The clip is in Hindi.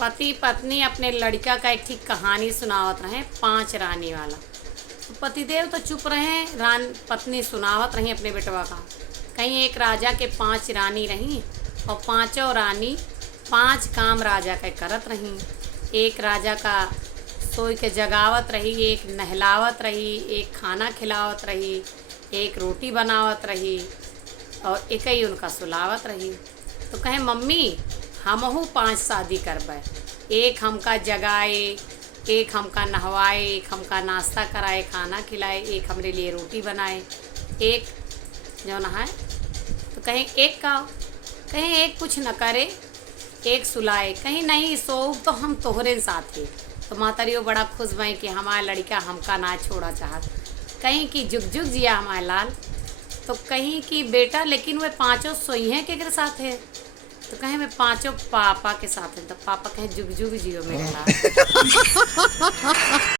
पति पत्नी अपने लड़का का एक ठीक कहानी सुनावत रहे, 5 रानी वाला। तो पतिदेव तो चुप रहे, पत्नी सुनावत रही अपने बेटवा का। कहीं एक राजा के 5 रानी रहीं और पांचों रानी 5 काम राजा के करत रहीं। एक राजा का सोई के जगावत रही, एक नहलावत रही, एक खाना खिलावत रही, एक रोटी बनावत रही और एक ही उनका सुलावत रही। तो कहे मम्मी हमहू 5 शादी करबै, एक हमका जगाए, एक हमका नहवाए, एक हमका नाश्ता कराए, खाना खिलाए, एक हमरे लिए रोटी बनाए, एक जो नहाए। तो कहीं एक का, कहीं एक कुछ न करे, एक सुलाए, कहीं नहीं सो तो हम तोहरे साथ ही। तो मातारियो बड़ा खुश भई कि हमारा लड़का हमका ना छोड़ा चाहत। कहीं कि जुग जुग जिया हमारे लाल। तो कहीं कि बेटा लेकिन वे 5 सोई हैं के साथ है। तो कहें मैं 5 पापा के साथ है। तो पापा कहें जुग जुग जियो मेरे लाल।